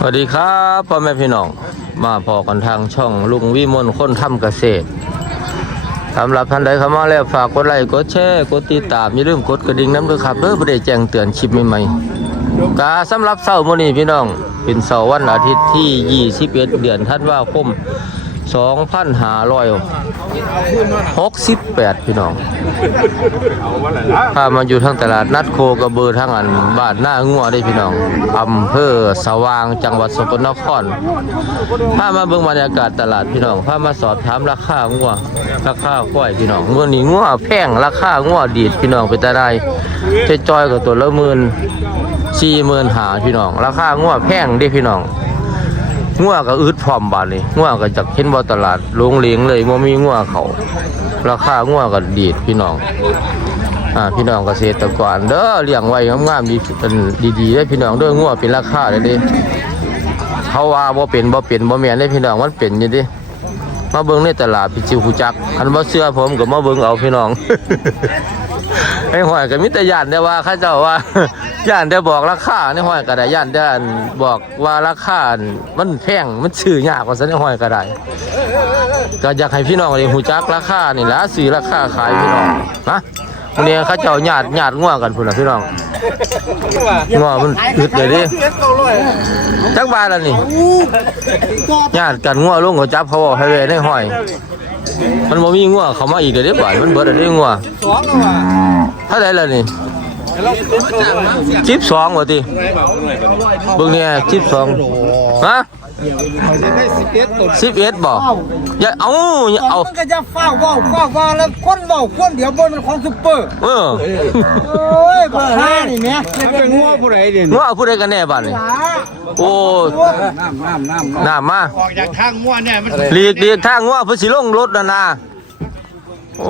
สวัสดีครับพ่อแม่พี่น้อง มาพอกันทางช่องลุงวิมลคนทำเกษตรสำหรับท่านใดเข้ามาแล้วฝากกดไลค์กดแชร์กดติดตามอย่าลืมกดกระดิ่งน้ำด้วยครับเพื่อได้แจ้งเตือนคลิปใหม่ๆกาสำหรับเสาร์มื้อนี้พี่น้อง เป็นเสาร์วันอาทิตย์ที่ 21 เดือนธันวาคม 2568พี่น้องพามาอยู่ทางตลาดนัดโคกระเบือทางอันบ้านหน้างัวได้พี่น้องอำเภอสว่างจังหวัดสกลนครพามาเบิ่งบรรยากาศตลาดพี่น้องพามาสอบถามราคางัวราคาควายพี่น้องงัวนี้งัวแพงราคางัวดีดพี่น้องเป็นตาได้จะจอยกับตัวละหมื่นสี่หมื่นหาพี่น้อง ราคางัวแพงเด้พี่น้อง งัวก็อึดพร้อมบาดนี่งัวก็จากเห็นบ่ตลาดลงเลียงเลยบ่มีงัวเขาราคางัวก็ดีดพี่น้องอ่าพี่น้องเกษตรกรเด้อเลี้ยงไว้งามๆดีเป็นดีๆได้พี่น้องด้องัวเป็นราคาเลยเดิเขาว่าบ่เป็นบ่เป็นบ่แม่นได้พี่น้องมันเป็นอยู่ดิมาเบิ่งในตลาดพี่จิวผู้จักคันบ่เชื่อผมก็มาเบิ่งเอาพี่น้อง ไอ้หอยก็มีแต่ย่านแต่ว่าเขาเจ้าว่า ย่านแต่บอกราคาในหอยก็ได้ย่านแต่อันบอกว่าราคามันแพงมันซื้อยากกว่าซั่นในหอยก็ได้ก็อยากให้พี่น้องได้ฮู้จักราคานี่ละซื้อราคาขายพี่น้องนะวันนี้เขาเจ้าญาติญาติง่วกันพุ่นน่ะพี่น้องง่วมันอึดเลยดิจักบาทละนี่ญาติกันง่วลงก็จับเขาเอาให้ไว้ในห้อย มันบ่มีงัวเขามาอีกเดี๋ยวได้บาทมันเบิดได้งัวเท่าไหร่ละนี่จิบสองวะติเบิ่งเนี่ยจิบสองฮะ จะได้สิบเอ็ดตัวสิบเอ็ดบ่อย่าเอาอย่าเอามันก็จะเฝ้าเฝ้าเฝ้าเฝ้าแล้วคนเฝ้าคนเดียวบนมันของซุปเปอร์เออโอ้ยบ้าห้านี่แม่เป็นงัวผู้ใดเด่นงัวผู้ใดกันแน่บัดนี่โอ้น้ำน้ำน้ำน้ำมาออกจากทางงัวเนี่ยมันหลีกเลีกทางงัวเพิ่นสิลงรถน่ะนะโอ้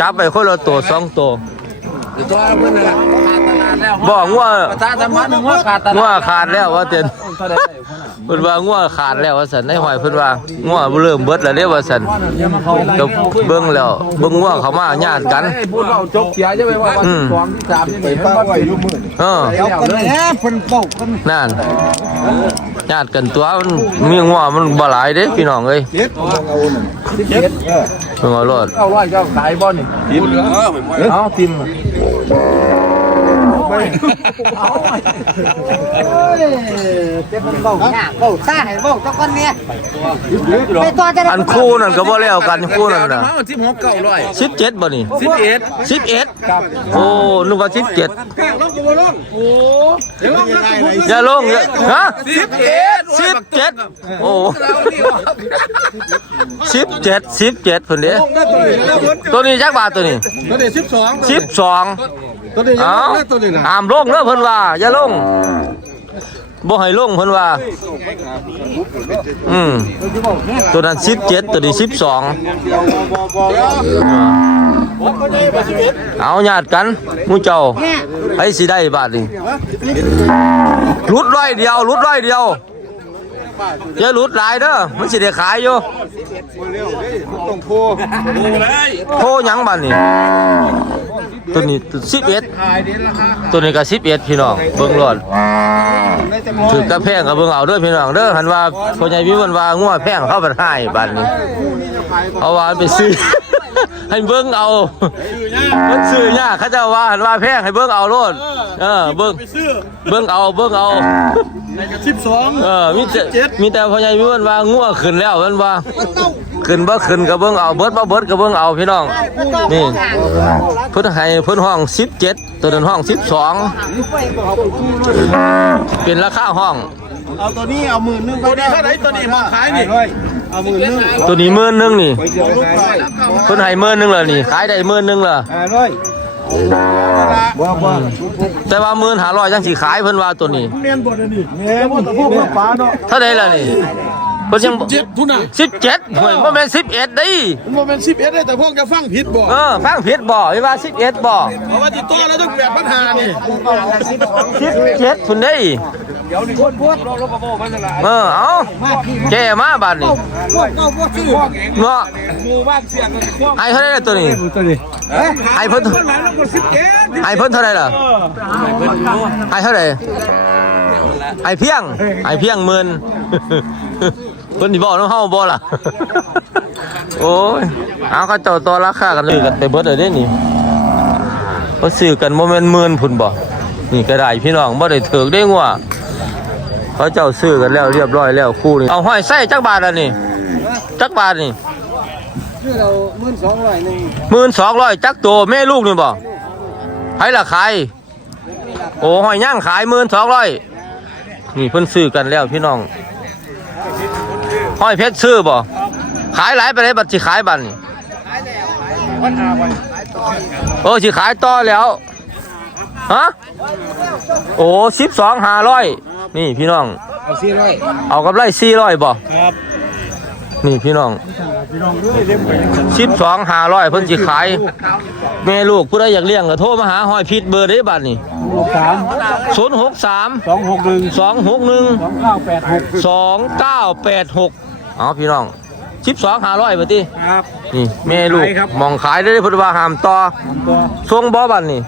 จับไปคนละตัวสองตัวตัวเพิ่นน่ะ ขาดตลาดแล้วบ่งัวตาสัมพันธ์ว่าขาดตลาดงัวขาดแล้วว่าเต็นเท่าใดเพิ่นว่างัวขาดแล้วว่าซั่นในห้อยเพิ่นว่างัวเริ่มเบิดแล้วเด้ว่าซั่นก็เบิ่งแล้วเบิ่งงัวเขามาญาติกันพูดเราจบเสียใช่ไหมว่าวันที่สองที่สามที่นี่มันบ่อยู่มือเออเดี๋ยวกันแล้เพิ่นเฝ้ากันนั่นญาติกันตัวมันมีงัวมันบ่หลายเด้พี่น้องเอ้ยเจ็ดเจ็ดเพิ่นเอารถเก้าร้อยเจ้าขายบ่นี่ทิมเอาทิม เจ็ดมันเฝ้าเนี่ยเฝ้าซ่าให้เฝ้าตะกันเนี่ยไปต่อจะได้อันคู่นั่นก็บ่แล้วกันคู่นั่นน่ะเอาทิมหกเก้าร้อย17บ่นี่สิบเอ็ด11ครับโอ้นึกว่า17ลงกูบ่ลงโอ้เดี๋ยวลงนะกูอย่าลงอย่าฮะสิบเอ็ด17โอ้17 17เพิ่นเด้ตัวนี้จักบาทตัวนี้ตัวนี้สิบสอง12 ตัวนี้เอ้าตัวนี้นะห้ามลงเด้อเพิ่นว่าอย่าลงบ่ให้ลงเพิ่นว่า อืมตัวนั้น17ตัวนี้12เอาญาติกันหมู่เจ้าไผสิได้บาทนี่รุดร้อยเดียวรุดร้อยเดียวอย่ารุดหลายเด้อมันสิได้ขายอยู่ต้องโทรโทรหยังบาดนี่ ตัวนี้11ตัวนี้ก็11พี่น้องเบิ่งรอดถือกระแพงกับเบิ่งเอาเด้อพี่น้องเด้อหันว่าพ่อใหญ่พี่มันว่างัวแพงเข้าไปให้บัดนี้เอาว่าไปซื้อ ให้เบิ่งเอามันซื้อยากเขาเจะว่าหันว่าแพงให้เบิ่งเอาโลดเออเบิ่งเบิ่งเอาเบิ่งเอาสิบสองเออมีแต่มีแต่พ่อใหญ่พี่มันว่างัวขึ้นแล้วมันว่า ขึ้นบ่ขึ้นก็เบิ่งเอาเบิดบ่เบิดก็เบิ่งเอาพี่น้อง นี่เพิ่นให้เพิ่นห้อง17ตัวนั้นห้อง12เป็นราคาห้อง เอาตัวนี้เอาหมื่นนึงตัวนี้เท่าไหร่ตัวนี้มาขายนี่เอาหมื่นนึงตัวนี้หมื่นหนึงนี่ไปเจอลูกไปเพิ่นให้หมื่นหนึงแล้วนี่ขายได้หมื่นหนึงแล้วอ่าเลยว่าว่าแต่ว่าหมื่นห้าร้อยจังสิขายเพิ่นว่าตัวนี้เมียนบ่ได้นี่เมียนบ่ตะพวกฟ้าเนาะเท่าใดล่ะนี่ เพิ่นยังเจ็ดทุนน่ะ17ห่วยบ่แม่น11เด้มันเป็นสิบเอ็ดได้แต่พวกจะฟังผิดบ่เออฟังผิดบ่อีว่า11บ่เพราะว่าติดตัวแล้วต้องแปดปัญหานี่17พุ่นเด้เออเอาแก้มาบาดนี้พวกเก้าพวกชื่อเนาะให้เท่าใดล่ะตัวนี้ตัวนี้ให้เพิ่นหมายแล้วก็สิบเอ็ดให้เพิ่นเท่าใดล่ะให้เท่าใดไอเพียงไอเพียงหมื่น เพิ่นสิบอกน้องเฮาบ่ล่ะ โอ้ย เอาเขาเจ้าต่อราคากันเลยกันไปเบิดเลยเด้นี่เขาซื้อกันบ่แม่นหมื่นพุ่นบ่นี่ก็ได้พี่น้องบ่ได้ถือได้งัวเขาเจ้าซื้อกันแล้วเรียบร้อยแล้วคู่นี้เอาห้อยไส้จักบาทอันนี้จักบาทนี่คือเราหมื่นสองร้อยหนึ่งหมื่นสองร้อยจักตัวแม่ลูกนี่บ่ให้ละขายโอ้หอยย่างขายหมื่นสองร้อยนี่เพิ่นซื้อกันแล้วพี่น้อง หอยเพชรซื้อบ่ขายหลายไปเลยบัดสิขายบัดนี่โอ้สิขายต่อแล้วฮะโอ้สิบสองห้าร้อยนี่พี่น้อง เอาสี่ร้อยเอากำไรสี่ร้อยบ่ครับนี่พี่น้องพี่น้องด้วยเล่มไปสิบสองห้าร้อยเพิ่นสิขาย แม่ลูกผู้ใดอยากเลี้ยงก็โทรมาหาหอยพิษเบอร์ได้บัดนี่ลูกสามศูนย์หกสามสองหกหนึ่งสองหกหนึ่งสองเก้าแปดหกสอง เก้าแปดหกเอาพี่น้องสิบสองห้าร้อยบัดนี้ครับ นี่แม่ลูกขายครับ มองขายได้เพิ่นว่าห้ามต่อตัวส่งบ่บัดนี่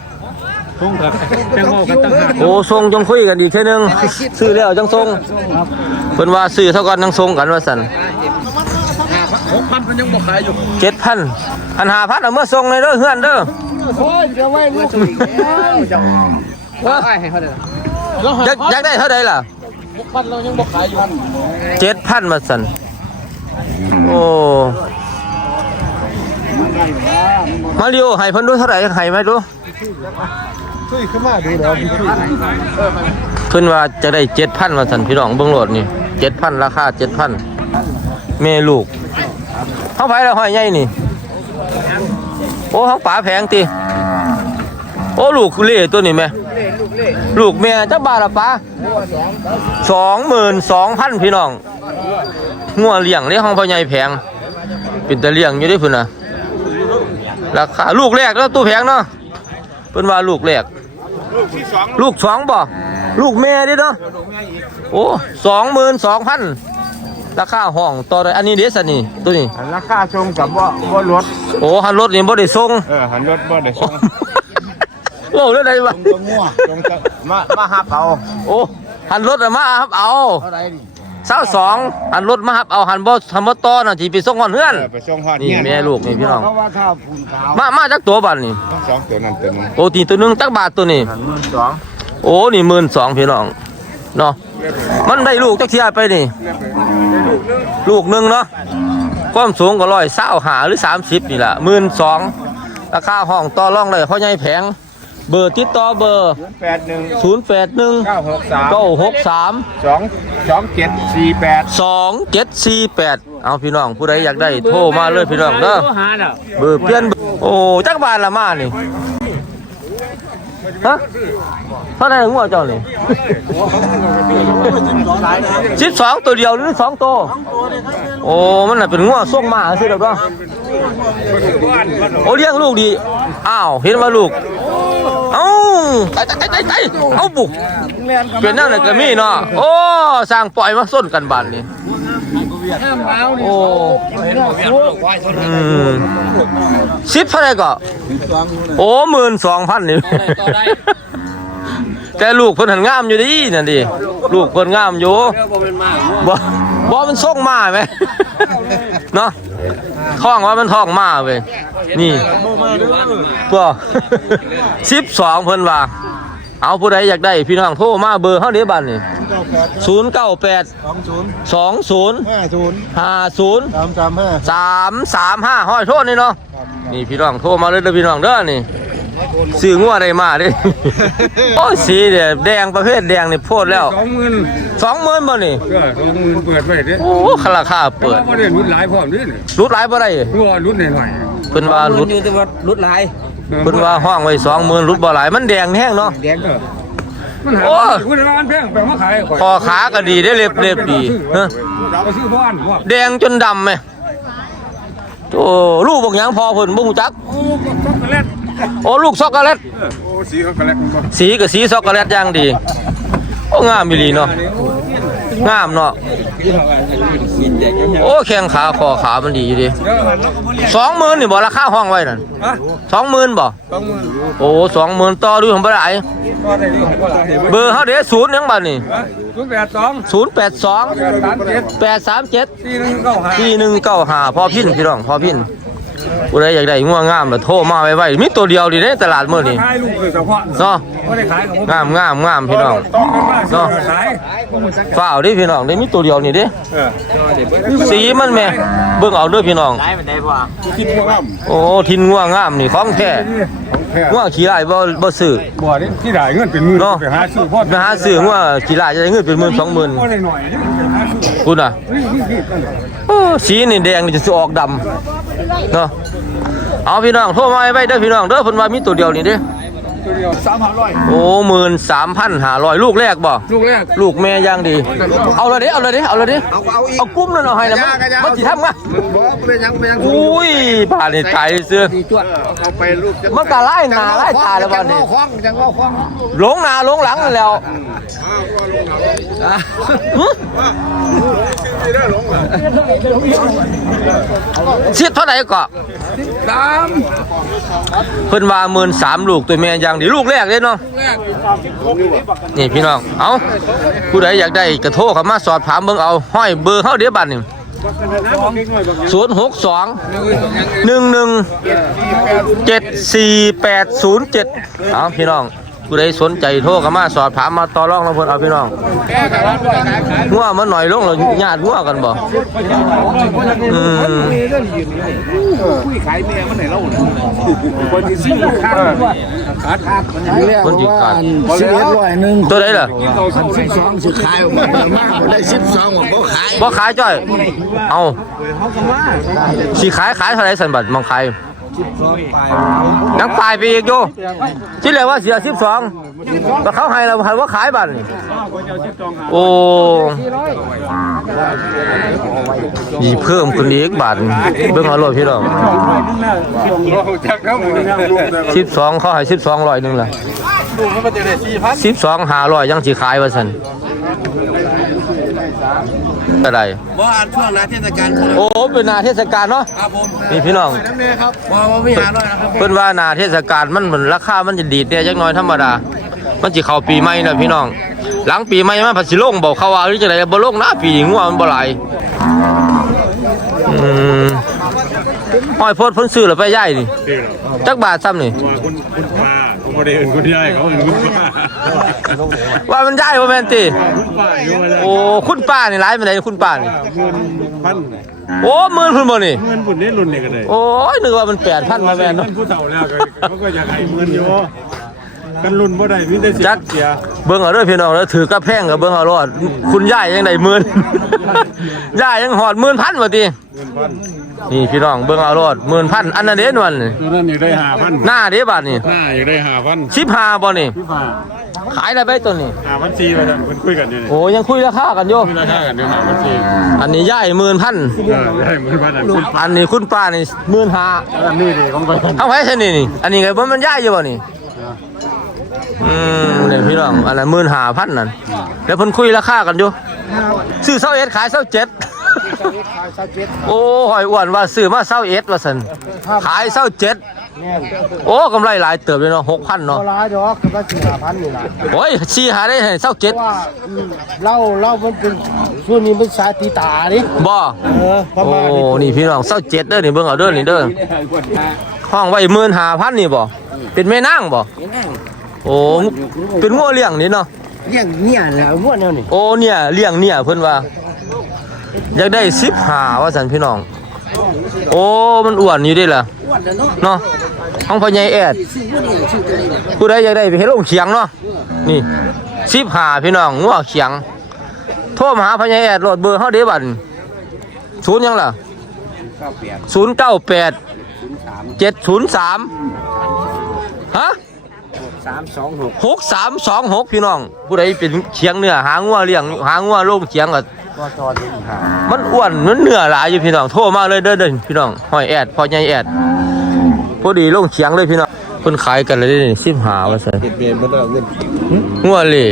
ทุ่งครับจังโง่กันตั้งหากโอ้ส่งจังคุยกันอีกเท่อนึงซื้อแล้วจังส่งครับเพิ่นว่าซื้อเท่ากันจังส่งกันว่าซั่นหกพันมันยังบ่ขายอยู่เจ็ดพันพันห้าพันเอาเมื่อส่งเลยเด้อเฮือนเด้อโอ้ยจะไว้ลูกอีกแล้วเจ้าว่าให้เขาเด้ออยากอยากได้เท่าใดล่ะหกพันเรายังบ่ขายอยู่เจ็ดพันมาสัน โอ้มาริโอให้เพิ่นดูเท่าไหร่ให้ไหมดูช่วยขึ้นมาดูเดี๋ยวพี่ช่วยเพิ่นว่าจะได้เจ็ดพันมาสันพี่น้องเบิ่งโหลดนี่เจ็ดพันราคาเจ็ดพันแม่ลูกเท่าไหร่แล้วห้อยใหญ่นี่ โอ้ท้องป๋าแพงติโอ้ลูกเล่ตัวนี้แม่ลูกแม่จักบาทละป๋าสองหมื่นสองพันพี่น้อง งัวเลี้ยงในห้องพ่อใหญ่แพง เป็นตะเลี้ยงอยู่เด้พุ่นน่ะราคาลูกแรกแล้วตู้แพงเนาะเพิ่นว่าลูกแรก ลูกสองบ่ลูกแม่เดิเนาะโอ้สองหมื่นสองพันราคาห้องต่อได้อันนี้เดสอันนี้ตัวนี้ราคาชมกับว่าว่ารถโอ้หันรถนี่บ่ได้ส่งเออหันรถบ่ได้โอ้โอ้เรื่องใดวะตัวงัวตรงมามาหับเอาโอ้หันรถอะมาครับเอาเท่าไหร่ดิ เศร้าสองหันรถมาครับเอาหันบ่ทำบ่ต่อน่ะสิไปส่งฮอดเฮือน ไปส่งฮอดนี่แม่ลูกนี่พี่น้อง เพราะว่าถ้าฝุ่นขาวมามาจากตัวบัดนี่สองตัวนั้นตัวนึงโอ้ตีตัวหนึงจักบาทตัวนี้หันมือสองโอ้นี่หมื่นสองพี่น้องเนาะมันได้ลูกจักเทียไปนี่ ลูกหนึ่งเนาะความสูงก็ร้อยเศร้าหาหรือสามสิบนี่แหละหมื่นสองราคาห้องต่อรองเลยเพราะใหญ่แผง เบอร์ติดต่อเบอร์ แปดหนึ่งศูนย์แปดหนึ่งเก้าหกสามเก้าหกสามสองสองเจ็ดสี่แปดสองเจ็ดสี่แปดเอาพี่น้องผู้ใดอยากได้โทรมาเลยพี่น้องเด้อเบอร์เปลี่ยนเบอร์โอ้จักบาทละมานี่ฮะเท่าไหร่หัวเจ้านี่สิบสองตัวเดียวหรือสองตัวโอ้มันน่ะเป็นงัวส่งมาสิเด้อเนาะโอ้เลี้ยงลูกดีอ้าวเห็นว่าลูก เอาไต่ไต่ไต่ไต่เอาบุกเป็นแนวไหนก็มีเนาะโอ้สร้างปล่อยมาส้นกันบานนี่โอ้สิบเท่าไหร่ก็โอ้หมื่นสองพันนี่แต่ลูกเพิ่นหันงามอยู่ดีนั่นดิลูกเพิ่นงามอยู่บ่บ่มันส่งมาไหม เนาะท้องว่ามันท้องมาเว้ยนี่ตัว12เพิ่นว่า เอาผู้ใดอยากได้พี่น้องโทรมาเบอร์เฮาเด้บัดนี่098สองศูนย์20ห้าศูนย์50สามสามห้า335ห้อยโทษนี่เนาะนี่พี่น้องโทรมาเลยเด้อพี่น้องเด้อนี่ ซื้องัวได้มาเด้โอ้ยสีเนี่ยแดงประเภทแดงนี่โพดแล้วสองหมื่นสองหมื่นบ่นี่ก็สองหมื่นเปิดไว้เด้โอ้คาราคาเปิดบ่ได้รุ่นหลายพร้อมนี่รุดหลายบ่ได้คือว่ารุ่นหน่อยเพิ่นว่ารุดอยู่แต่ว่ารุดหลายๆเพิ่นว่าห้องไว้สองหมื่นรุดบ่หลายมันแดงแห้งเนาะแดงเออมันหาโอ้คุณร้านแพงแปลว่าขายข่อยคอขาก็ดีได้เล็บเล็บดีฮะไปซื้อบ้านว่าแดงจนดำไหมโอ้ลูกบอกหยังพอเพิ่นบ่ฮู้จักโอ้ช็อกโกแลต โอ้ลูกช็อกโกแลตโอ้สีช็อกโกแลตมันบ่สีก็สีช็อกโกแลตอย่างดีโอ้งามอีหลีเนาะงามเนาะโอ้แข้งขาคอขามันดีอยู่ดิสองหมื่นนี่บ่ราคาห้องไว้นั่นสองหมื่นบ่โอ้สองหมื่นต่อดูของบ่ได้เบอร์เฮาเด้ศูนย์หยังบัดนี่ศูนย์แปดสองศูนย์แปดสองสามเจ็ดแปดสามเจ็ดสี่หนึ่งเก้าห้าสี่หนึ่งเก้าห้าพอพินพี่น้องพอพิน ผู้ใดอยากได้งัวงามแล้วโทรมาไว้ไว้มีตัวเดียวดีในตลาดมื้อนี้ขายลูกเลยเฉพาะเนาะไม่ได้ขายของผมงามงามงามพี่น้องต้องกันมากเนาะขายฝ้าวดิพี่น้องได้มีตัวเดียวนี่เดิเออสีมันแม่เบิ่งเอาเด้อพี่น้องคิดว่าโอ้ทินงัวงามนี่ของแท้ของ แท้งัวขี้ลายบ่บ่ซื้อบ่อนี่ที่ได้เงินเป็นหมื่นเนาะไปหาซื้อพ่อไปหาซื้องัวขี้ลายจะได้เงินเป็นหมื่นสองหมื่นบ่ได้หน่อยนี่ไปหาซื้อคุณน่ะนี่นี่นี่นั่นแหละโอ้สีนี่แดงนี่จะสิออกดำเนาะเอาพี่น้องโทรมาไว้เด้อพี่น้องเด้อเพิ่นว่ามีตัวเดียวนี่เด้ ตัวเดียวสามห้าร้อยโอ้13,500ลูกแรกบ่ ลูกแรกลูกแม่ย่างดี เอาเลยดิเอาเลยดิเอาเลยดิเอาเอาอีกเอากุ้มนั่นเอาให้แล้วมันมันสิทำงะบ่เป็นหยังเป็นหยังอุ้ยบาดนี่ตายเสื้อเอาไปลูกจะมันก็ไล่หน้าไล่ตาแล้วบาดนี้คล้องจังว่าคล้องหลงหน้าหลงหลังนั่นแล้วหึ เสียเท่าไหร่ก็สามเพิ่นว่า13,000ลูกตัวแม่ย่างดีลูกแรกเลยเนาะนี่พี่น้องเอาผู้ใดอยากได้กระโทรเข้ามาสอบถามเบิ่งเอาห้อยเบอร์เฮาเดี๋ยวบัดนี้062หนึ่งหนึ่งเจ็ดสี่แปดศูนย์เจ็ดเอาพี่น้อง ผู้ใดสนใจโทรเข้ามาสอบถามมาต่อรองนะเพิ่นเอาพี่น้องงัวมันหน่อยลงเราญาติงัวกันบ่อืมคุยขายเมียมันไหนเล่าคนที่ซื้อข้าวขาดขาดคนจิกัดสิบเอ็ดร้อยหนึ่งตัวใดล่ะคันสิบสองสิขายออกมาแต่มากบ่ได้สิบสองบ่ขายบ่ขายจ้อยเอาสิขายขายเท่าไหร่สันบัดมองขาย ยังปลายไปอีกอยู่ที่เรียกว่าเสีย12ก็เขาให้เราให้ว่าขายบัดนี่โอ้ยีเพิ่มขึ้อีกบาทเบิ่งเอาโลดพี่น้องสิบสองเขาให้สิบสองร้อยหนึ่งละลูกมันจะได้สี่พันสิบสองหาร้อยยังสิขายว่าสัน อะไรบ่อ่านช่วงนาเทศกาลโอ้เป็นนาเทศกาลเนาะครับผมนี่พี่น้องน้ำเนยครับบ่บ่มีหาร้อยนะครับเพิ่นว่านาเทศกาลมันเหมือนราคามันจะดีดเนี่ยจักหน้อยธรรมดา มันสิเข้าปีใหม่นะพี่น้อง หลังปีใหม่มันผัดสิลงบอกเขาว่าหรือจังไดบ่ลงนะปีนี้งัวมันบ่หลายอืมห้อยโพดเพิ่นซื้อแล้วไปย้ายนี่จักบาทซ้ำนี่ว่าคุณคุณป้า เขาไม่ได้เอินคุณยายเขาเอินคุณป้าว่ามันย้ายบ่แม่นติคุณป้าอยู่มาแล้วโอ้คุณป้านี่หลายปานใดคุณป้านี่เงินพันโอ้หมื่นพุ่นบ่นี่เงินบุญนี่รุ่นนี่กันเลยโอ้ยนึกว่ามัน8,000มาแม่นเนาะผู้เฒ่าแล้วก็เขาก็อยากให้เงินอยู่กันรุ่นบ่ได้มีแต่สิจักเสียเบิ่งเอาเด้อพี่น้องเด้อถือกระแพงกับเบิ่งเอารอดคุณยายยังได้หมื่นยายยังหอดหมื่นพันบ่ติเงินพัน นี่พี่น้องเบิ่งเอารอดหมื่นพันอันนั้นเด้นวันนี่ตัวนั้นอยากได้ห้าพันหน้าเด้บาทนี่หน้าอยากได้ห้าพัน15บ่นี่พี่ป้าขายได้ไปตัวนี้ห้าพันสี่มาทำคนคุยกันเนี่ยโอ้ยังคุยราคากันอยู่คุยราคากันเดี๋ยวห้าพันสี่อันนี้ยายหมื่นพันเออได้เหมือนพันอันคุณอันนี้คุณป้านี่หมื่นห้าอันนี้ดิของไปเอาไว้ซะนี่นี่อันนี้ก็บ่มันยายอยู่บ่นี่อืมนี่พี่น้องอันนั้น15,000นั่นแล้วเพิ่นคุยราคากันอยู่ซื้อ21ขาย 27โอ้หอยอ้วนว่าซื้อมาเศร้าเอ็ดว่าสันขายเศร้าเจ็ดโอ้กำไรหลายเติบเลยเนาะหกพันเนาะร้ายดอกก็สี่ห้าพันนี่ล่ะโอ้ยชีหาได้เศร้าเจ็ดว่าเล่าเล่ามันเป็นช่วงนี้มันสายตีตาดิบ่เออประโอ้มาณนี้นี่พี่น้องเศร้าเจ็ดเด้อนี่เบิ่งเอาเด้อนี่เด้อห้องไว้หมื่นห้าพันนี่บ่เป็นแม่นางบ่โอ้เป็นงัวเลี้ยงนี่เนาะเลี้ยงเนี่ยแหละม้วนแนวนี่โอ้เนี่ยเลี้ยงเนี่ยเพิ่นว่า อยากได้สิบหาว่าสันพี่น้อง โอ้ มันอ้วนอยู่ดิล่ะเนาะห้องพอใหญ่แอดผู้ใดอยากได้ไปเฮ็ดลงเขียงเนาะ นี่สิบหาพี่น้องงัวเขียง โทรมาหาพญายแอดโหลดเบอร์เฮาเด้บัดศูนย์ยังล่ะศูนย์เก้าแปดเจ็ดศูนย์สามฮะสามสองหกหกสามสองหกพี่น้อง ผู้ใดเป็นเขียงเนื้อหางัวเลี้ยงหางัวลงเขียงก็ ก็จอดนี่หามันอ้วนมันเนื้อหลายอยู่พี่น้องโทรมาเลยเด้อเด้อพี่น้องห้อยแอดพอใหญ่แอดพอดีลงเขียงเลยพี่น้องเพิ่นขายกันเลยเด้นี่สิบหาว่าซั่นเปลี่ยนมาแล้วเงินงัวเหล่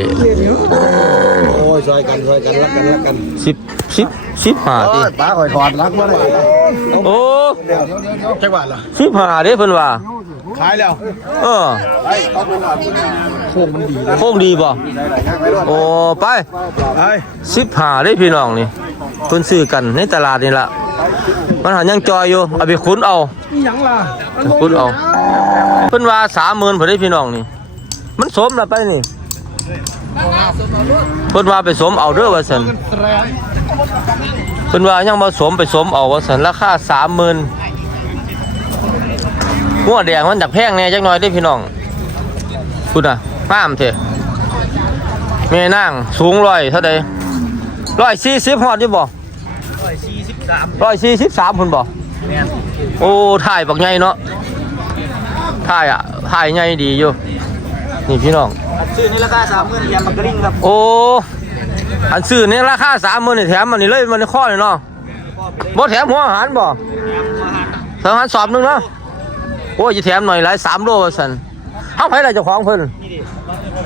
โอ้ยซอยกันซอยกันรักกันรักกันสิบสิบสิบหาติป้าคอยถอดรักมาเลยโอ้จังหวัดละสิบหาเด้เพิ่นว่า ขายแล้วเออโค้งดีบ่โอ้ไปไปสิบหาได้พี่น้องนี่เพิ่นซื้อกันในตลาดนี่ล่ะมันหันยังจอยอยู่เอาไปคุ้นเอาหยังล่ะคุ้นเอาเพิ่นว่าสามหมื่นพอได้พี่น้องนี่ มันสมละไปนี่เพิ่นว่าไปสมเอาเด้อว่าซั่นเพิ่นว่ายังบ่สมไปสมเอาว่าซั่นราคาสามหมื่น หัวแดงมันอยากแพงแน่จักหน่อยเด้อพี่น้องคุณน่ะงามเถอะแม่นางสูงร้อยเท่าใดร้อยสี่สิบฮอดอยู่บ่ร้อยสี่สิบสามคุณบ่โอ้ถ่ายบักใหญ่เนาะถ่ายอะถ่ายใหญ่ดีอยู่นี่พี่น้องซื้อนี่ราคาสามหมื่นยามักกะลิงครับโอ้อันซื้อเนี่ยราคาสามหมื่นนี่แถมมันนี่เลยมันในข้อเลยเนาะบ่แถมหัวอาหารบ่แถมอาหารสอบหนึงเนาะ โอ้ยจะแถมหน่อยหลายสามโลว่าสันเฮาไผล่ะเจ้าของเพิ่น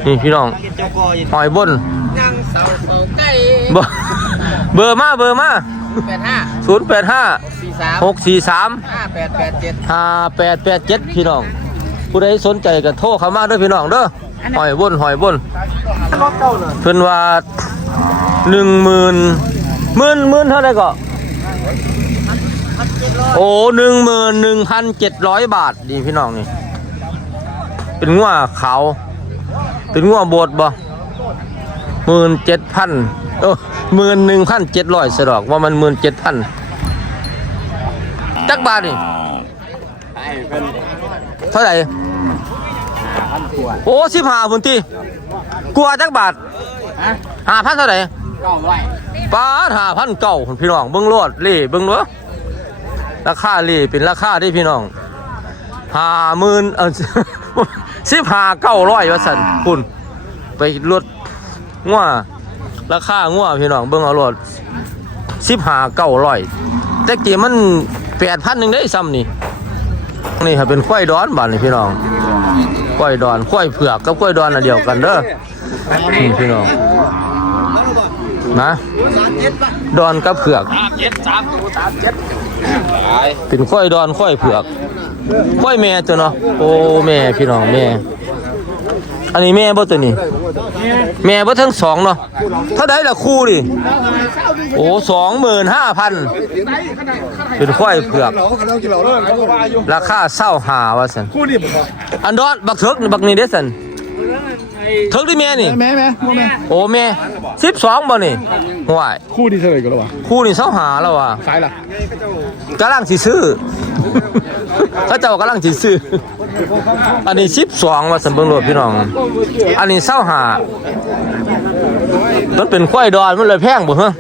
นี่พี่น้องเจ้ากอยินหอยบนนั่งเสาเสาใกล้เบอร์เบอร์มาเบอร์มาแปดห้า085สี่สาม643ห้าแปดแปดเจ็ด5887พี่น้องผู้ใดสนใจก็โทรเข้ามาเด้อพี่น้องเด้อหอยบนหอยบนรอบเก้าเลยเพิ่นว่าหนึ่งหมื่นหมื่นหมื่นเท่าไหร่ก็ โอ้หนึ่งหมื่นหนึ่งพันเจ็ดร้อยบาทดีพี่น้องนี่ เป็นงัวขาว เป็นงัวโบดบ่หมื่นเจ็ดพันเออหมื่นหนึ่งพันเจ็ดร้อยสะดอกว่ามันหมื่นเจ็ดพันจักบาทนี่เท่าไหร่โอ้สิบห้าพุ่นตีกลัวจักบาทห้าพันเท่าไหร่เก้าร้อยป้าห้าพันเก่าพี่น้องเบิ้งรวดเล่เบิ้งรว ราคาล่เป็นราคาที่พี่น้องห้าหมื่นเออสิบห้าเก้าร้อยว่าสันคุณ ไปรถงัวราคางัวพี่น้องเบิ้งเอารถสิบห้าเก้าร้อยแต่เกี่มันแปดพันหนึ่งได้ซ้ำนี่นี่ครับเป็นควายดอนบ้านนี่พี่น้องควายดอนควายเผือกกับควายดอนอันเดียวกันเด้อนี่พี่น้องนะดอนกับเผือกเเป็นข้อยดอนข้อยเผือกข้อยแม่ตัวเนาะโอ้แม่พี่น้องแม่ อันนี้แม่บ่ตัวนี้ แม่บ่ทั้งสองเนาะเท่าไดล่ะคู่ดิโอ้สองหมื่นห้าพันเป็นข้อยเผือก ราคาเศร้าหาว่าสันอันดอนบักเถิกบักนี่เด้สัน เถิกที่แม่นี่ แม่แม่แม่โอ้แม่สิบสองบ่นี่ห่วยคู่ที่เท่าไหร่กันแล้ววะคู่นี่เศร้าหาแล้วว่ะขายล่ะกำลังสิซื้อเขาเจ้ากำลังสิซื้อ อันนี้สิบสองว่าสันเบิ่งโลดพี่น้อง อันนี้เศร้าหามันเป็นควายดอนมันเลยแพงบ่ฮะ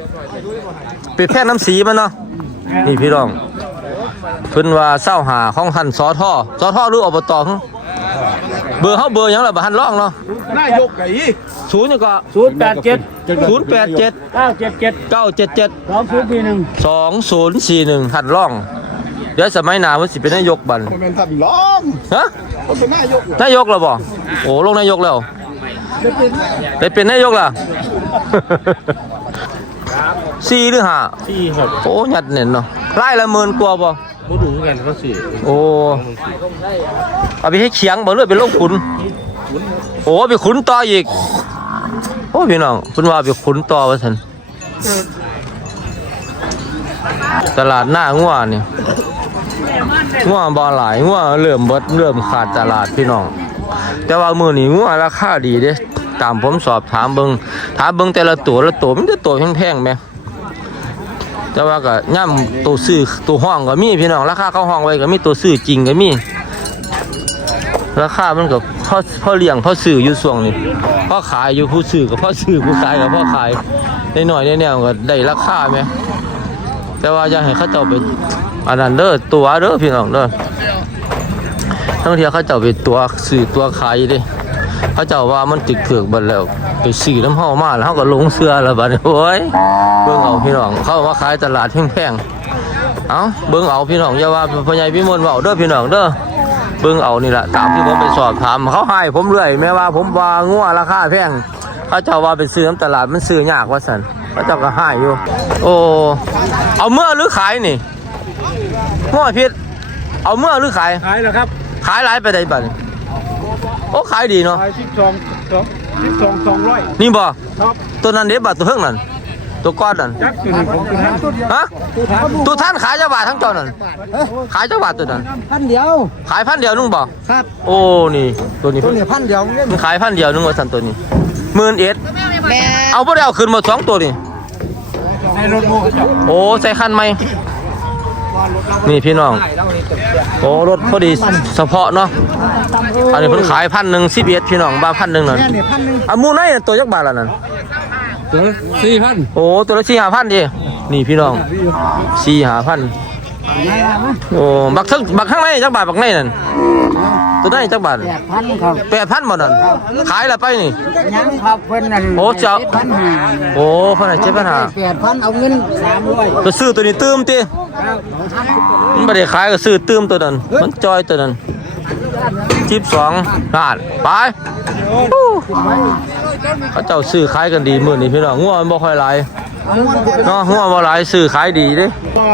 เป็นแพงน้ำสีมันเนาะนี่พี่น้องเพิ่นว่าเศร้าหาของท่านสอท่อสอท่อหรืออบตฮะ เบอร์เฮาเบอร์หยังล่ะบ่ทันร้องเนาะนายกไก่ศูนย์นี่ก็ศูนย์แปดเจ็ดศูนย์แปดเจ็ดเก้าเจ็ดเจ็ดเก้าเจ็ดเจ็ดสองศูนย์ปีหนึ่งสองศูนย์สี่หนึ่งหัดร่อง เดี๋ยวสมัยหนามันสิเป็นนายกบันมันเป็นท่านล้อมฮะมันเป็นนายกนายกแล้วบ่โอ้ลงนายกแล้วได้เป็นนายกแล้วสี่หรือห้าสี่ครับโอ้หยัดเน่นเนาะไล่ละหมื่นกว่าบ่ผู้ดูกันเขาสี่โอ้ เอาไปให้เขียงบ่เลือไปลงขุนโอ้ไปขุนต่ออีก โอ้พี่น้องเพิ่นว่าไปขุนต่อว่าซั่นตลาดหน้างัวนี่งัวบ่หลายงัวเริ่มเบิดเริ่มขาดตลาดพี่น้อง แต่ว่ามือนี้งัวราคาดีเด้ตามผมสอบถามเบิงถามเบิงแต่ละตัวละตัวมันจะตัวแพงๆแหมแต่ว่าก็ย่ำตัวซื้อตัวห้องก็มีพี่น้องราคาเข้าห้องไว้ก็มีตัวซื้อจริงก็มี ราคามันก็พอพอเลี้ยงพ่อซื้ออยู่ช่วงนี้พ่อขายอยู่ผู้ซื้อกับพ่อซื้อผู้ขายกับพ่อขายได้หน่อยได้แนวก็ได้ราคาไหมแต่ว่าอย่าให้เขาเจ้าไปอันนั้นเด้อตัวเด้อพี่น้องเด้อทั้งที่เขาเจ้าไปตัวซื้อตัวขายดิเขาเจ้าว่ามันติดเถือกบัดแล้วไปซื้อน้ำห้อมาแล้วเขาก็ลงเสื้อแล้วบัดนี้โอ้ยเบิ่งเอาพี่น้องเข้ามาขายตลาดแพงๆเอาเบิ่งเอาพี่น้องอย่าว่าพ่อใหญ่พี่มนเว้าเด้อพี่น้องเด้อ เบิ่งเอานี่แหละตามที่ผมไปสอบถามเขาให้ผมเรื่อยแม้ว่าผมว่างัวราคาแพงเขาเจ้าว่าไปซื้อน้ำตลาดมันซื้อยากว่าสันเขาเจ้าก็ให้อยู่ โอ้เอาเมื่อหรือขายนี่งัวพิษเอาเมื่อหรือขายขายแล้วครับ ขายหลายไปได้บัดนี้โอ้ขายดีเนาะขายสิบสองสองสิบสองสองร้อยนี่บ่ครับตัวนั้นเด็บัดตัวเฮิงนั่น ตัวก้อนนั่นยักษ์อยู่นี่ของคุณท่านฮะตัวท่านขายเจ้าบาททั้งจอนั่นขายเจ้าบาทตัวนั้นพันเดียว ขายพันเดียวนึงบ่ครับ โอ้นี่ตัวนี้ตัวนี้พันเดียวเงินมันขายพันเดียวนึงว่าสันตัวนี้หมื่นเอ็ดแม่เอาบ่ได้เอาขึ้นมาสองตัวนี่ในรถโม่เขาจับโอ้ใส่คันไหมนี่พี่น้อง โอ้รถพอดีเฉพาะเนาะอันนี้เพิ่นขายพันหนึ่งสิบเอ็ดพี่น้องบาพันหนึ่งนั่นแม่นี่พันหนึ่งอะหมูไหนน่ะตัวยักบาทละนั่น ตัวสี่พันโอ้ตัวละสี่ห้าพันดินี่พี่น้องสี่ห้าพันไงล่ะมั้ยโอ้บักทั้งบักข้างในจักบาทบักในนั่นตัวไหนจักบาทแปดพันครับแปดพันหมดนั่นขายและไปนี่ยังครับเพิ่นนั่นโอ้เจ้าพันห้าโอ้เพิ่นให้เจ็ดพันห้าแปดพันเอาเงินสามร้อยก็ซื้อตัวนี้ตื้มติมันไม่ได้ขายก็ซื้อตื้มตัวนั้นมันจอยตัวนั้น จิบสองล้านไปฮู้เขาเจ้าซื้อขายกันดีมื้อนี้พี่น้องงัวมันบ่ค่อยหลายเนาะงัวบ่หลายซื้อขายดีเด้ก็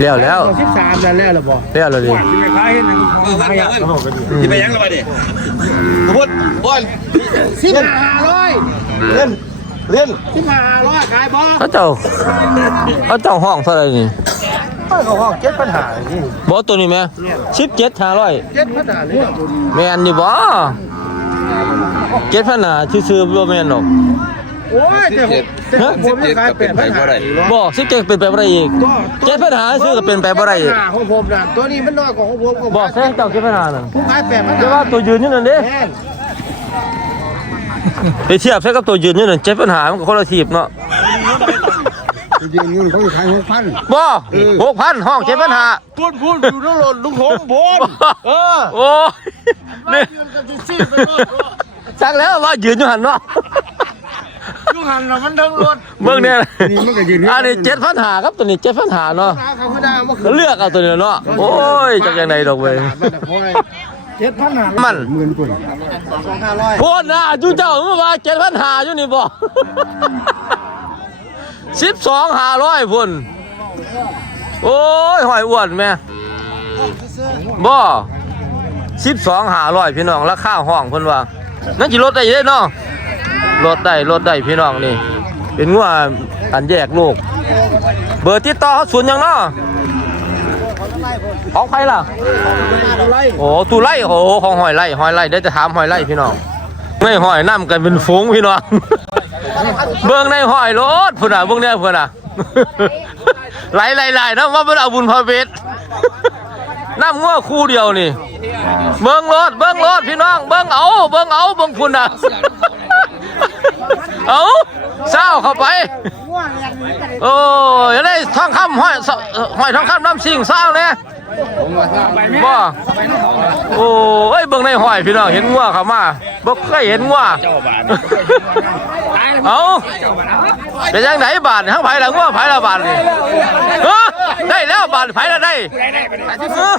แล้วแล้วสิบสามแล้วแล้วหรอบ่แล้วแล้วดิที่ไปขายให้หนังขยะเขาบอกกันดีที่ไปยังแล้วไปดิพุดบอลสิบห้าร้อยเล่นเล่นสิบห้าร้อยขายบ่เขาเจ้าเขาเจ้าห้องเท่าไหร่นี่ เขาห้องเจ็ดปัญหานี่บ่ตัวนี้แม่17 500เจ็ดปัญหานี่แม่นอยู่บ่7,000น่ะซื่อๆบ่แม่นหรอกโอ้ยแต่ผมแต่ผมไม่ขายแปดปัญหาบ่17เป็นไปบ่ได้อีก7,000ซื้อก็เป็นไปบ่ได้อีกของผมน่ะตัวนี้มันน้อยกว่าของผมผมบอกแซงเจ้าเก็บปัญหานั่นผมขายแปดปัญแต่หาว่าตัวยืนอยู่นั่นเด้แม่นไปเทียบใช้กับตัวยืนอยู่นั่นเจ็บปัญหามันก็คนละทีบเนาะ ยืนเงินเขาขายหกพัน บ่หกพันห้องเจ็บปัญหาพูดพูดอยู่นั่นหล่นลุงผมบนเออโอ้ยนี่จักแล้วว่ายืนอยู่หันเนาะยุงหันน่ะมันทั้งรถเบิ่งเนี่ยนี่มันก็ยืนอันนี้เจ็ดพันหาครับตัวนี้เจ็ดพันหาเนาะเขาไม่ได้ว่าก็เลือกเอาตัวนี้เนาะโอ้ยจักยังไงดอกเว้ยเจ็ดพันหามันหมื่นปุ่นสองห้าร้อย โคตรนะจูเจ้าเมื่อวานเจ็ดพันหาอยู่นี่บ่ สิบสองหาร้อยพุ่นโอ้ยหอยอ้วนแม่บ่สิบสองหาร้อยพี่น้องราคาห้องพิ่นว่านั่นจิลดได้ยู่เด้เนาะลดได้ลดได้พี่น้องนี่ เป็นงัวอันแยกลูก เบอร์ติดต่อเขาศูนย์ยังเนาะของใครล่ะโอ้ตูไล่โอ้ของหอยไล่หอยไล่เดี๋ยวจะถามหอยไล่พี่น้องไม่หอยน้ำกันเป็นฝูงพี่น้อง เบื้องในหอยรถพุ่นอะเบื้องในพุ่นอะไหลไหลไหลนะว่าเป็นเอาบุญพระเวทน้ำง้อคู่เดียวนี่เบื้องรถเบื้องรถพี่น้องเบื้องเอาเบื้องเอาเบื้องพุ่นอะเอาเศร้าเข้าไปโอ้ยได้ทองคำห้อยห้อยทองคำน้ำสิงเศร้าเนี่ยบ่โอ้ยเบิ่งในห้อยพี่น้องเห็นงัวเข้ามาบ่เคยเห็นงัว เอาเป็นยังไหนบาททั้งไผ่ละงัวไผ่ละบาทนี่เออ ได้แล้วบาทไผละได้ เออ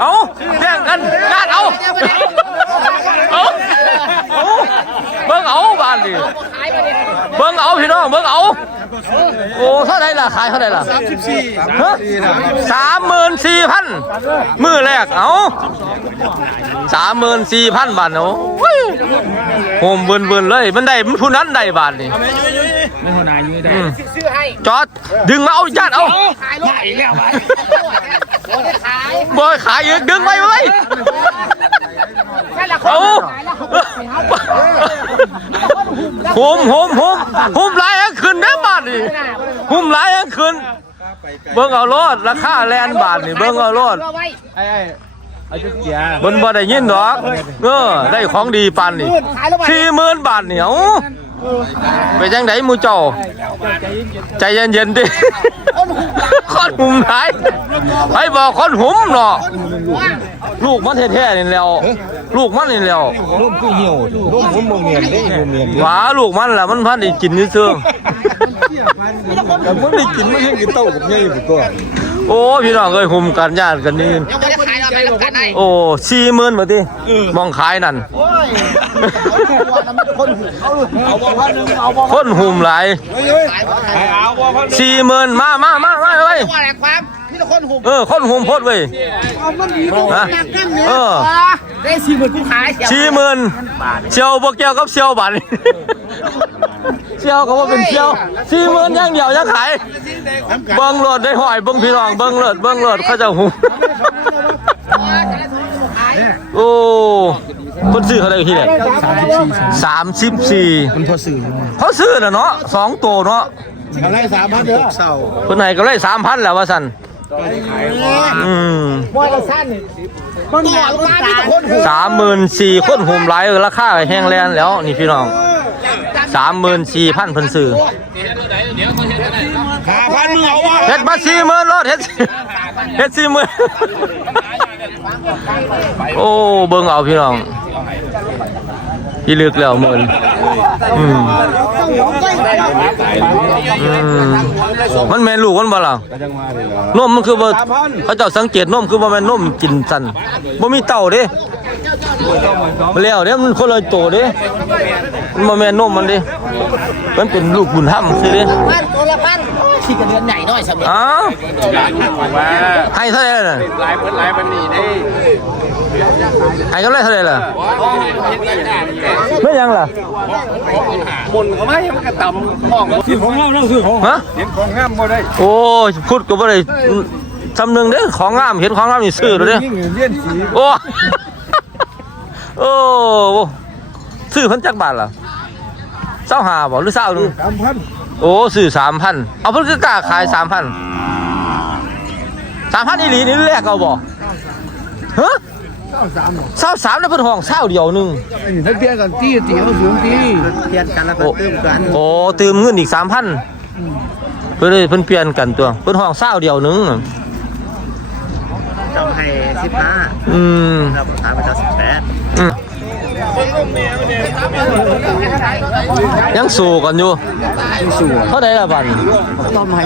เอาแบ่งกันงานเอา เอาเอาเบิ่งเอาบาทนี่เบิ่งเอาพี่น้องเบิ่งเอา โอ้เท่าไหรล่ะขายเท่าไหรล่ะสามสิบสี่สามหมื่นสี่พันมือแรกเอาสามหมื่นสี่พันบาทโอ้ยโหมเบิ่นเบิ่นเลย มันได้มันผู้นั้นได้บาทนี่ไม่หัวหน้ายืดได้อืมจอดดึงมาเอาญาติเอาบอยขายอีกดึงไว้ไว้เอาหุมหุมหุมหุมหลายแห่งขึ้นเด้อบาทนี่หุมหลายแห่งขึ้น เบิ่งเอาโลดราคาแลนบาทนี่เบิ่งเอาโลดไอ้บนบ่ได้ยินดอกเออได้ของดีปานนี่สี่หมื่นบาทเหนี่เอ้า ไปจังไดหมู่เจ้าใจเย็นๆดิคนหุมหลายไอ้บอกคนหุมเนาะลูกมันแท้ๆนี่แหล้ว ลูกมันนี่แหล้วร่มคือเหี่ยวร่มผมบ่เมียนได้บ่เมียนหมาลูกมันล่ะมันพันได้กินซื่อแต่ผมได้กินไม่ใช่กินเต้ากับใหญ่สุดตัวๆ โอ้พี่น้องเอ้ยหุมกันญาติกันนี่ยังไม่ได้ขายหรอกไปรับกันได้โอ้สี่หมื่นบาทดิมองขายนั่นเอาบ่พันนึงเอาบ่คนหุ่มหลายใครเอาบ่พันสี่หมื่นมามามามาเว้ยว่าแหละความ พี่ทุกคนหุบเออคนหุ่มโพดเว้ยฮะเออได้สี่หมื่นผู้ขายเสียสี่หมื่นเชียวบวกเกี่ยวกับเชียวบัตรเชียวก็ว่าเป็นเชียวสี่หมื่นอย่างเดียวจะขายเบิ้งรถได้หอยเบิ้งพี่น้องเบิ้งรถเบิ้งรถเขาจะหุ่มโอ้คนซื้อเขาได้ที่ไหนสามสิบสี่มันพอซื้อเขาซื้อน่ะเนาะสองตัวเนาะอะไรสามพันเด้อเศร้าคนไหนก็ได้สามพันแล้วว่าสัน อืมว่าเราสั้นมันต่อลงมาพี่ทุกคนหุบสามหมื่นสี่คนหุ่มหลายเออราคาแห้งแลนแล้วนี่พี่น้องสามหมื่นสี่พันเพิ่นซื้อห้าพันมึงเอาบ่เฮ็ดมาสี่หมื่นรถเฮ็ดเฮ็ดสี่หมื่นโอ้เบิ่งเอาพี่น้อง พี่ลึกแล้วหมื่นอืมอืมมันแม่นลูกมันบ่ล่ะนมมันคือบ่เขาเจ้าสังเกตนมคือบ่แม่นนมกินสั่นบ่มีเต้าเด้มันแล้วเด้มันคนละโตเด้มันบ่แม่นนมมันเด้มันเป็นลูกบุญธรรมซื่อเด้พันตัวละพันขี่กันเดือนใหญ่หน่อยสำหรับอ้าวว่าให้เท่าไหร่ล่ะหลายเพิ่นหลายบันนี้ได้ ให้กำไรเท่าไหร่ล่ะไม่ยังล่ะมุนเขาไม่ให้มันกระตำห้องที่ของเราเราซื้อของฮะเห็นของงามบ่ได้โอ้ยพูดก็บ่ได้จำหนึ่งเด้อของงามเห็นของงามนี่ซื้อเลยเด้อยิ่งเลี้ยนสีโอ้โอ้ซื้อเพันจักบาทล่ะเศร้าหาบ่หรือเศร้าหนึงสามพันโอ้ซื้อสามพันเอาเพิ่นคือกล้าขายสามพันสามพันอีหลีนี่แรกเอาบ่ฮะ เก้าสามหรอเศร้าสามแล้วเพิ่นห้องเศร้าเดียวหนึงถ้าเตี้ยกันตี้เตี้ยสูงตี้เปลี่ยนกันแล้วก็เติมกันโอ้ตืมเงินอีกสามพันเพื่อเพิ่นเปลี่ยนกันตัวเพิ่นห้องเศร้าเดียวหนึงจำให้สิบห้าอืมครับขายไปเจ้าสิบแปดอืมยังสู้กันอยู่สู้เท่าไหร่ละบันต้มให้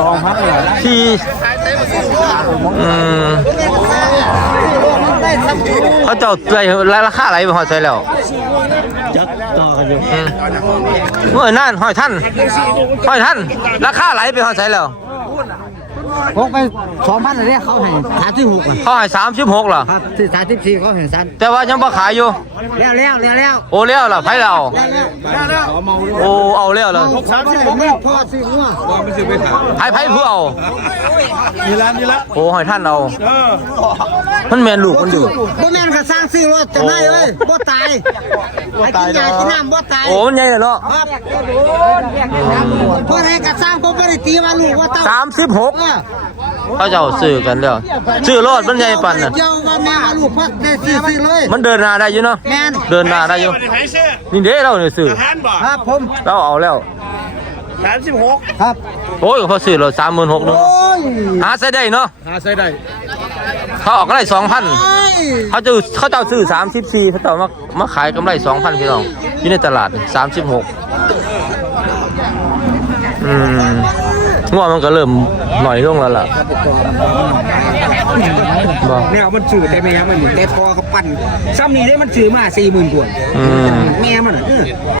สองพันเลยที่อืม เขาเจ้าไรราคาอะไรไปหอยใส่แล้วจักต่อกันอยู่อืมเมื่อนั่นหอยท่านหอยท่านราคาไหลไปหอยใส่แล้ว พกไปสองพันเลยเขาให้สามสิบหกเขาให้สามสิบหกเหรอครับที่สามสิบสี่เขาให้สั้นแต่ว่ายังบ่ขายอยู่แล้วแล้วแล้วแล้วโอ้เลี้ยวล่ะไผเราแล้วโอ้เอาเลี้ยวแล้วสามสิบหกแล้วพ่อซื้อหัวไผไผเพื่อเอานี่ละนี่ละโอ้หอยท่านเอาเออมันแมนลูกมันอยู่บ่แม่นก็สร้างซื้อรถจะได้เว้ยบ่ตายบ่ตายกินยากินน้ำบ่ตายโอ้มันใหญ่เลยเนาะครับเพื่อให้กับสร้างผมบ่ได้ตีว่าลูกว่าเต้าสามสิบหก เออเขาจะเอาซื้อกันเด้อซื้อรถมันใหญ่ปันน่ะเจ้าว่าแม่ว่าลูกพักได้ซื้อซื้อเลยมันเดินหน้าได้อยู่เนาะแม่นเดินหน้าได้อยู่ไผเสื้อนี่เด้เราเนี่ยซื้อพันบ่ครับผมเราเอาแล้วสามสิบหกครับโอ้ยพอซื้อเราสามหมื่นหกนึงโอ้ยหาใส่ได้เนาะหาใส่ได้เขาออกกำไรสองพันโอ้ยเขาจะเขาจะเอาซื้อสามสิบสี่เขาจะเอามามาขายกำไรสองพันพี่น้องอยู่ในตลาดสามสิบหกอืม งวมันก็เริ่มหน่อยลงแล้วล่ะบ่แนวมันซื้อแต่แม่มันแต่พอเขาปั่นซ้ำนี่ได้มันซื้อมา40,000กว่าอืมแม่มันน่ะเออ